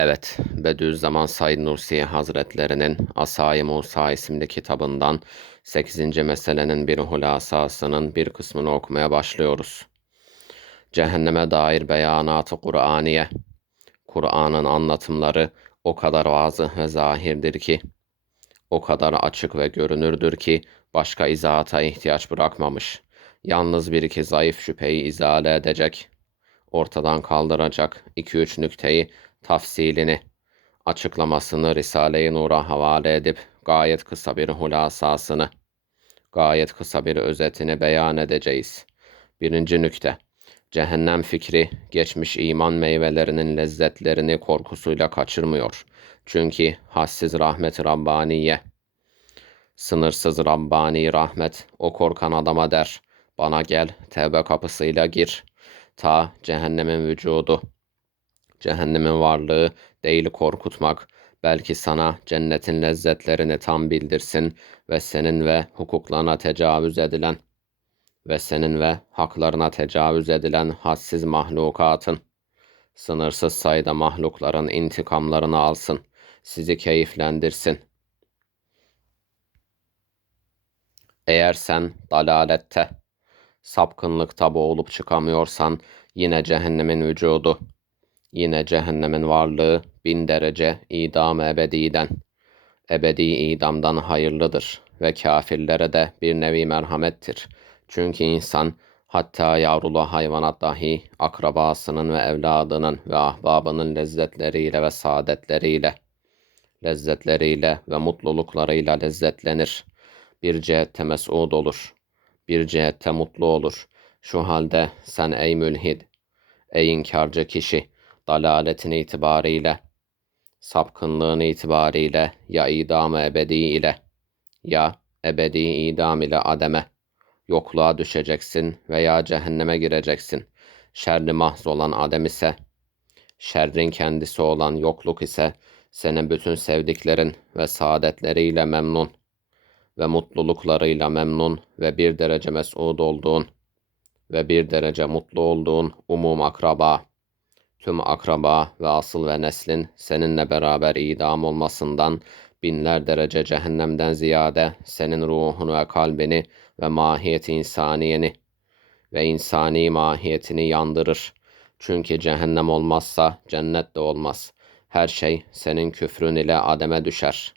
Evet, Bediüzzaman Said Nursi Hazretlerinin Asay-ı Musa isimli kitabından 8. meselenin bir hulasasının bir kısmını okumaya başlıyoruz. Cehenneme dair beyanatı Kur'aniye. Kur'an'ın anlatımları o kadar vazı ve zahirdir ki, o kadar açık ve görünürdür ki başka izahata ihtiyaç bırakmamış. Yalnız bir iki zayıf şüpheyi izale edecek, ortadan kaldıracak iki üç nükteyi tafsilini, açıklamasını Risale-i Nur'a havale edip gayet kısa bir hulasasını, gayet kısa bir özetini beyan edeceğiz. Birinci nükte, cehennem fikri geçmiş iman meyvelerinin lezzetlerini korkusuyla kaçırmıyor. Çünkü hassiz rahmet Rabbaniye, sınırsız Rabbani rahmet o korkan adama der, bana gel tevbe kapısıyla gir, ta cehennemin vücudu.'' Cehennemin varlığı değil korkutmak, belki sana cennetin lezzetlerini tam bildirsin ve senin ve hukuklarına tecavüz edilen ve senin ve haklarına tecavüz edilen hassiz mahlukatın, sınırsız sayıda mahlukların intikamlarını alsın, sizi keyiflendirsin. Eğer sen dalalette, sapkınlıkta boğulup çıkamıyorsan, yine cehennemin vücudu, Yine cehennemin varlığı bin derece idam ebediden, ebedi idamdan hayırlıdır ve kafirlere de bir nevi merhamettir. Çünkü insan hatta yavrulu hayvanat dahi akrabasının ve evladının ve ahbabının lezzetleriyle ve saadetleriyle, lezzetleriyle ve mutluluklarıyla lezzetlenir. Bir cihette mes'ud olur, bir cihette mutlu olur. Şu halde sen ey mülhid, ey inkarcı kişi, dalaletin itibariyle, sapkınlığın itibariyle ya idam ebedi ile ya ebedi idam ile ademe, yokluğa düşeceksin veya cehenneme gireceksin. Şerri mahz olan adem ise, şerrin kendisi olan yokluk ise, senin bütün sevdiklerin ve saadetleriyle memnun ve mutluluklarıyla memnun ve bir derece mes'ud olduğun ve bir derece mutlu olduğun umum akraba, tüm akraba ve asıl ve neslin seninle beraber idam olmasından binler derece cehennemden ziyade senin ruhunu ve kalbini ve mahiyeti insaniyeni ve insani mahiyetini yandırır. Çünkü cehennem olmazsa cennet de olmaz. Her şey senin küfrün ile ademe düşer.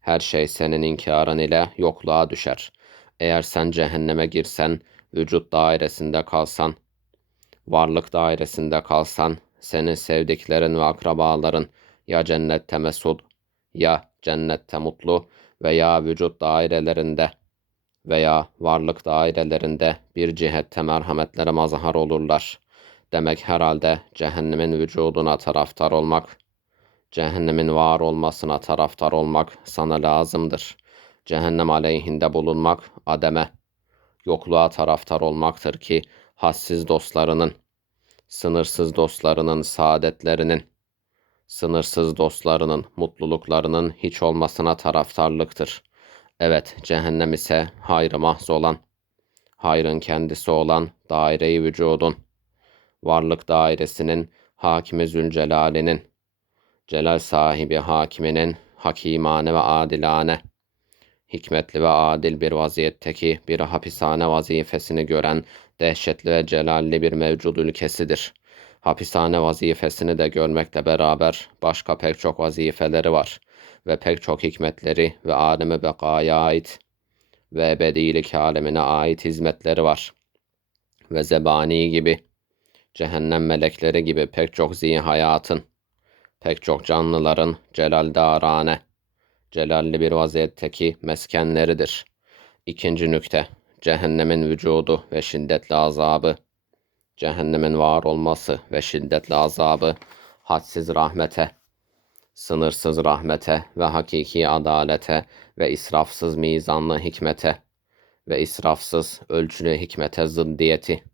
Her şey senin inkarın ile yokluğa düşer. Eğer sen cehenneme girsen, vücut dairesinde kalsan, varlık dairesinde kalsan, senin sevdiklerin ve akrabaların ya cennette mesud, ya cennette mutlu veya vücut dairelerinde veya varlık dairelerinde bir cihette merhametlere mazhar olurlar. Demek herhalde cehennemin vücuduna taraftar olmak, cehennemin var olmasına taraftar olmak sana lazımdır. Cehennem aleyhinde bulunmak ademe, yokluğa taraftar olmaktır ki hassiz dostlarının, sınırsız dostlarının saadetlerinin, sınırsız dostlarının mutluluklarının hiç olmasına taraftarlıktır. Evet, cehennem ise hayrı mahz olan, hayrın kendisi olan daire-i vücudun, varlık dairesinin hakimi Zülcelal'inin, celal sahibi hakiminin hakimane ve adilane, hikmetli ve adil bir vaziyetteki bir hapishane vazifesini gören dehşetli ve celalli bir mevcud ülkesidir. Hapishane vazifesini de görmekle beraber başka pek çok vazifeleri var ve pek çok hikmetleri ve alemi bekaya ait ve ebedilik alemine ait hizmetleri var. Ve zebani gibi, cehennem melekleri gibi pek çok zihin hayatın, pek çok canlıların celaldarane, celalli bir vaziyetteki meskenleridir. İkinci nükte, cehennemin vücudu ve şiddetli azabı, cehennemin var olması ve şiddetli azabı, hadsiz rahmete, sınırsız rahmete ve hakiki adalete ve israfsız mizanlı hikmete ve israfsız ölçülü hikmete zıddiyeti,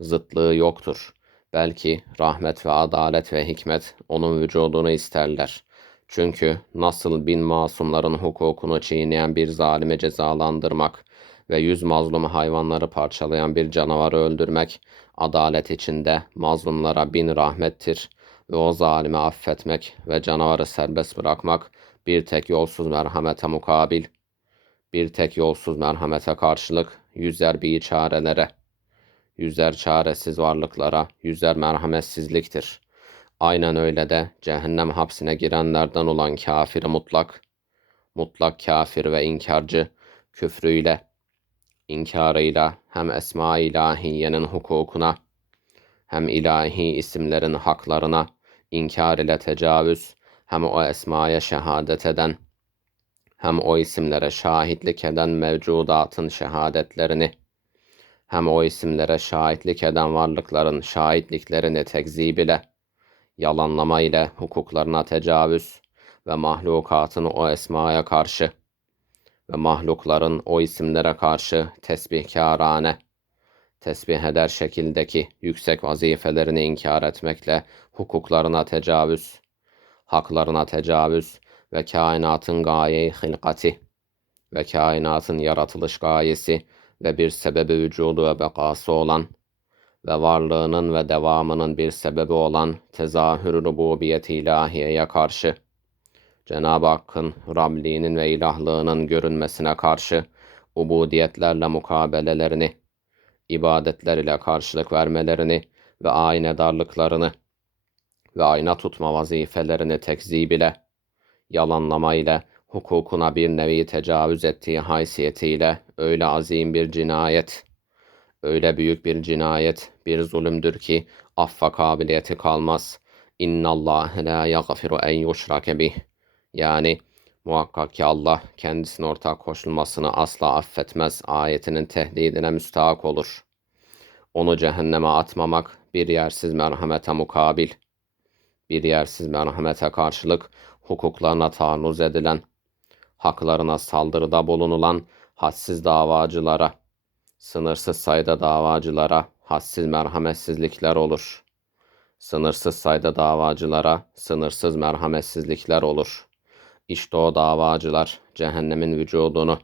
zıtlığı yoktur. Belki rahmet ve adalet ve hikmet onun vücudunu isterler. Çünkü nasıl bin masumların hukukunu çiğneyen bir zalimi cezalandırmak ve yüz mazlum hayvanları parçalayan bir canavarı öldürmek, adalet içinde mazlumlara bin rahmettir. ve o zalimi affetmek ve canavarı serbest bırakmak bir tek yolsuz merhamete mukabil, bir tek yolsuz merhamete karşılık yüzer bir çarelere, yüzer çaresiz varlıklara, yüzer merhametsizliktir. Aynen öyle de cehennem hapsine girenlerden olan kafiri mutlak, mutlak kafir ve inkarcı küfrüyle, inkarıyla hem esma ilahiyenin hukukuna, hem ilahi isimlerin haklarına inkar ile tecavüz, hem o esmaya şehadet eden, hem o isimlere şahitlik eden mevcudatın şehadetlerini, hem o isimlere şahitlik eden varlıkların şahitliklerini tekzib ile, yalanlama ile hukuklarına tecavüz ve mahlukatın o esmaya karşı ve mahlukların o isimlere karşı tesbihkarane, tesbih eder şekildeki yüksek vazifelerini inkar etmekle hukuklarına tecavüz, haklarına tecavüz ve kainatın gaye-i hilkati ve kainatın yaratılış gayesi ve bir sebebi vücudu ve bekası olan ve varlığının ve devamının bir sebebi olan tezahür rububiyeti ilahiyeye karşı Cenab-ı Hakk'ın Rabliğinin ve ilahlığının görünmesine karşı ubudiyetlerle mukabelelerini, ibadetler ile karşılık vermelerini ve ayna darlıklarını ve ayna tutma vazifelerini tekzib ile, yalanlama ile, hukukuna bir nevi tecavüz ettiği haysiyetiyle öyle azim bir cinayet, öyle büyük bir cinayet, bir zulümdür ki affa kabiliyeti kalmaz. İnna Allah la yaghfiru en yushrake bih. Yani muhakkak ki Allah kendisine ortak koşulmasını asla affetmez ayetinin tehdidine müstahak olur. Onu cehenneme atmamak bir yersiz merhamete mukabil, bir yersiz merhamete karşılık hukuklarına taarruz edilen, haklarına saldırıda bulunulan hadsiz davacılara, sınırsız sayıda davacılara hadsiz merhametsizlikler olur. Sınırsız sayıda davacılara sınırsız merhametsizlikler olur. İşte o davacılar cehennemin vücudunu,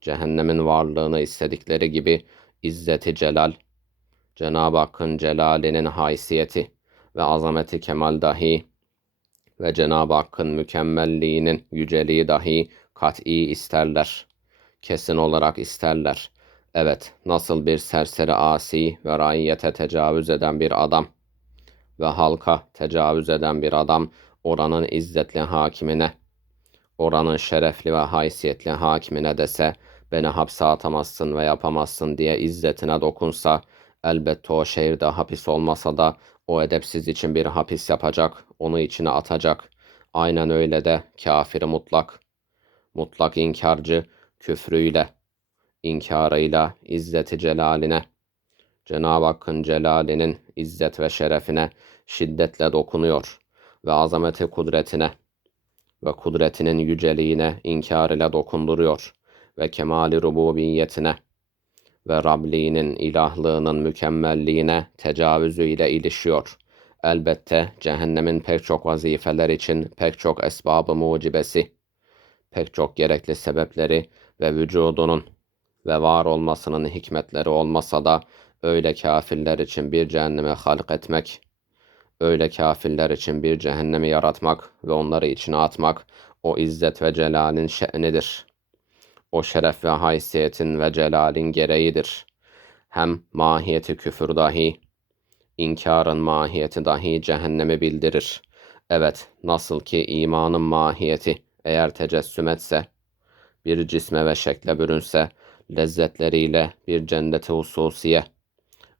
cehennemin varlığını istedikleri gibi izzeti celal, Cenab-ı Hakk'ın celalinin haysiyeti ve azameti kemal dahi ve Cenab-ı Hakk'ın mükemmelliğinin yüceliği dahi kat'i isterler. Kesin olarak isterler. Evet, nasıl bir serseri asi ve raiyete tecavüz eden bir adam ve halka tecavüz eden bir adam oranın izzetli hakimine, oranın şerefli ve haysiyetli hakimine dese, beni hapse atamazsın ve yapamazsın diye izzetine dokunsa, elbette o şehirde hapis olmasa da o edepsiz için bir hapis yapacak, onu içine atacak. Aynen öyle de kafiri mutlak, mutlak inkarcı küfrüyle, inkarıyla izzeti celaline, Cenab-ı Hakk'ın celalinin izzet ve şerefine şiddetle dokunuyor ve azameti kudretine ve kudretinin yüceliğine inkar ile dokunduruyor ve kemali rububiyetine ve Rabliğinin ilahlığının mükemmelliğine tecavüzü ile ilişiyor. Elbette cehennemin pek çok vazifeler için pek çok esbabı mucibesi, pek çok gerekli sebepleri ve vücudunun ve var olmasının hikmetleri olmasa da öyle kafirler için bir cehenneme halk etmek, öyle kafirler için bir cehennemi yaratmak ve onları içine atmak o izzet ve celalin şe'nidir. O şeref ve haysiyetin ve celalin gereğidir. Hem mahiyeti küfür dahi, inkarın mahiyeti dahi cehennemi bildirir. Evet, nasıl ki imanın mahiyeti eğer tecessüm etse, bir cisme ve şekle bürünse, lezzetleriyle bir cennete hususiye,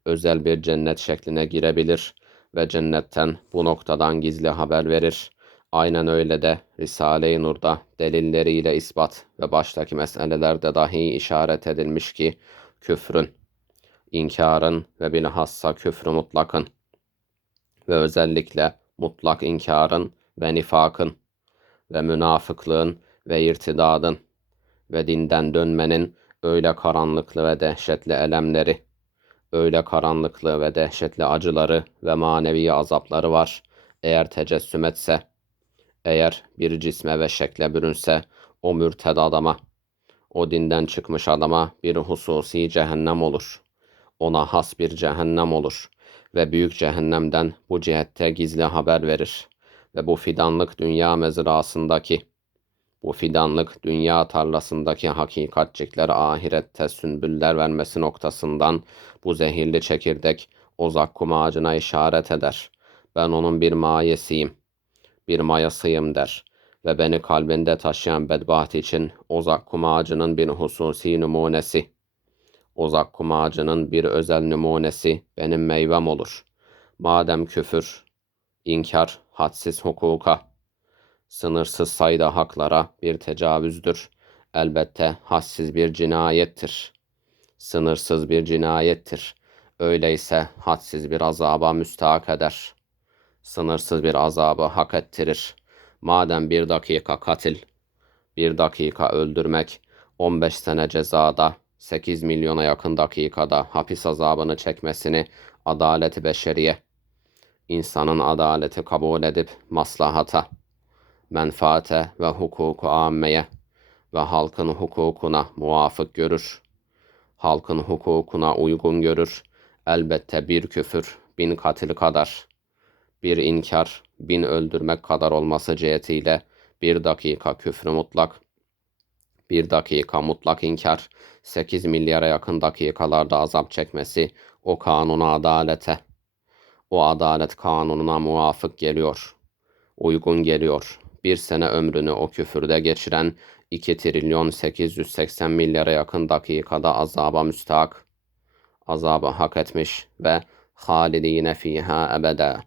özel bir cennet şekline girebilir ve cennetten bu noktadan gizli haber verir. Aynen öyle de Risale-i Nur'da delilleriyle ispat ve baştaki meselelerde dahi işaret edilmiş ki küfrün, inkarın ve bilhassa küfrü mutlakın ve özellikle mutlak inkarın ve nifakın ve münafıklığın ve irtidadın ve dinden dönmenin öyle karanlıklı ve dehşetli elemleri, öyle karanlıklı ve dehşetli acıları ve manevi azapları var. Eğer tecessüm etse, eğer bir cisme ve şekle bürünse o mürted adama, o dinden çıkmış adama bir hususi cehennem olur. Ona has bir cehennem olur. ve büyük cehennemden bu cihette gizli haber verir. Ve bu fidanlık dünya mezrasındaki, bu fidanlık dünya tarlasındaki hakikatçikler ahirette sümbüller vermesi noktasından bu zehirli çekirdek o zakkum ağacına işaret eder. Ben onun bir mayesiyim, bir mayasıyım der. Ve beni kalbinde taşıyan bedbaht için o zakkum ağacının bir hususi numunesi, o zakkum ağacının bir özel numunesi benim meyvem olur. Madem küfür, inkar, hadsiz hukuka, sınırsız sayıda haklara bir tecavüzdür. Elbette hassiz bir cinayettir. Sınırsız bir cinayettir. Öyleyse hadsiz bir azaba müstahak eder. Sınırsız bir azabı hak ettirir. Madem bir dakika katil, bir dakika öldürmek, 15 sene cezada, 8 milyona yakın dakikada hapis azabını çekmesini adalet-i beşeriye, insanın adaleti kabul edip maslahata, menfaate ve hukuku ammeye ve halkın hukukuna muvafık görür. Halkın hukukuna uygun görür. Elbette bir küfür bin katil kadar, bir inkar bin öldürmek kadar olması cihetiyle bir dakika küfrü mutlak, bir dakika mutlak inkar, 8 milyara yakın dakikalarda azap çekmesi o kanuna adalete, o adalet kanununa muvafık geliyor, uygun geliyor. Bir sene ömrünü o küfürde geçiren 2 trilyon 880 milyara yakın dakikada azaba müstahak, azabı hak etmiş ve halidine fiha ebede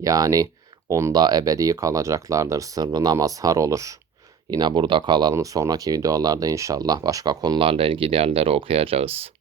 yani onda ebedi kalacaklardır sırrına mazhar olur. Yine burada kalalım sonraki videolarda inşallah başka konularla ilgili yerleri okuyacağız.